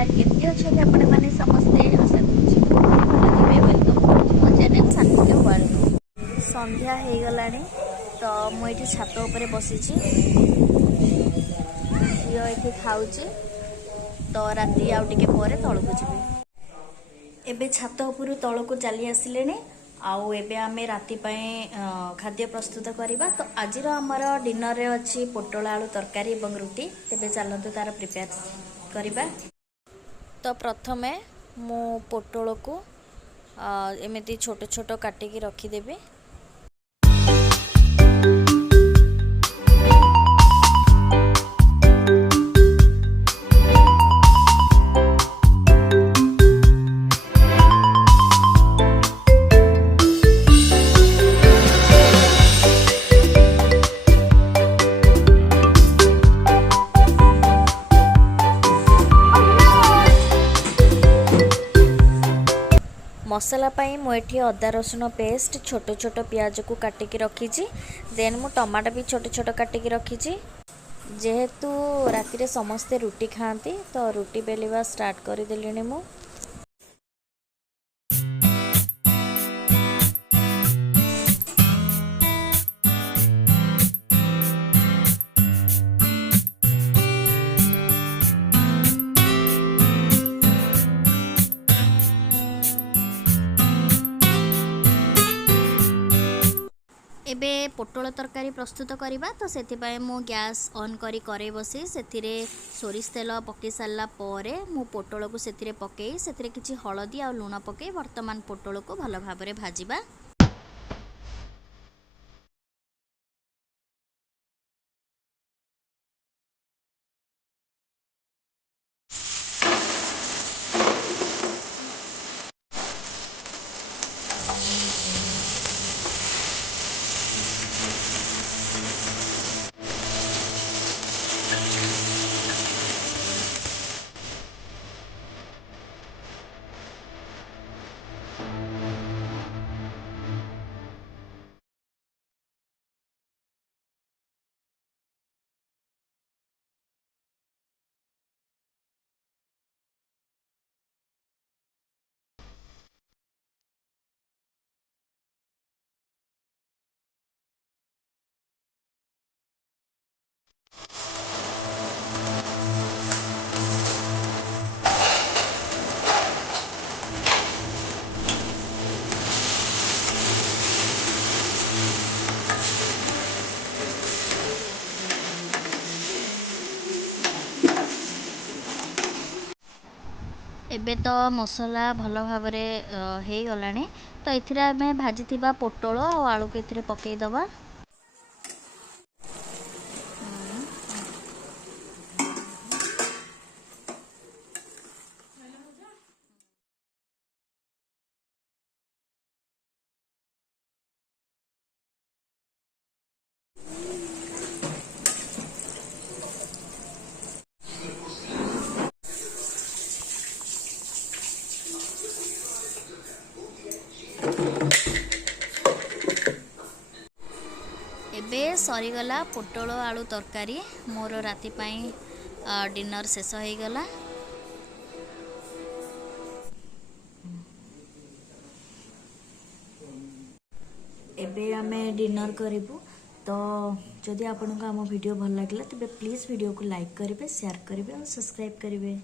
नमस्कार केमती अच्छा आपण मैंने समस्ते आशा करें वेलकम मो चैनल सानविका वर्ल्ड। संध्या हो गला तो मुझे छात उपर बसी झील ये खाऊँ तो राति आउ टे पर तौक जी एबे छात उपर तौक चली आसिले आउ एबे आमे राति खाद्य प्रस्तुत करवा। तो आज आमर डिनर रे अच्छी पोटल आलू तरकारी एवं रुटी। तेबे चलतु तार प्रिपेयर करवा। तो प्रथमे मु पोटल को एमती छोट छोट काटिकी रखीदेवी। मसला पाई मुझे अदा रसुण पेस्ट छोट छोट प्याज को काटिकी रखी। देन मु टमाटो भी छोट छोट काटिकी रखी। जेहेतु राति समस्ते रुटी खाती तो रुटी बेलिवा स्टार्ट करदेली मु। एबे पोटल तरकारी प्रस्तुत करवा। तो से मु गैस ऑन करी करे बसी से सोरिष तेल पकई सारा पर मु पोटल को से पकई से किसी हलदी आ लुण पकई वर्तमान पोटल को भल भाव भाजिबा। एबे तो मसला भल भाव हो गला। तो ये आम भाजी पोटल और आलू को ये पकईदबा। एबे सरीगला पोटल आलू तरकारी मोर राति डिनर शेष हो गला। एबे आमे डिनर करिबु। तो जदि आपनको आम वीडियो भल लगे तेज प्लीज वीडियो को लाइक करेंगे, शेयर करेंगे और सब्सक्राइब करेंगे।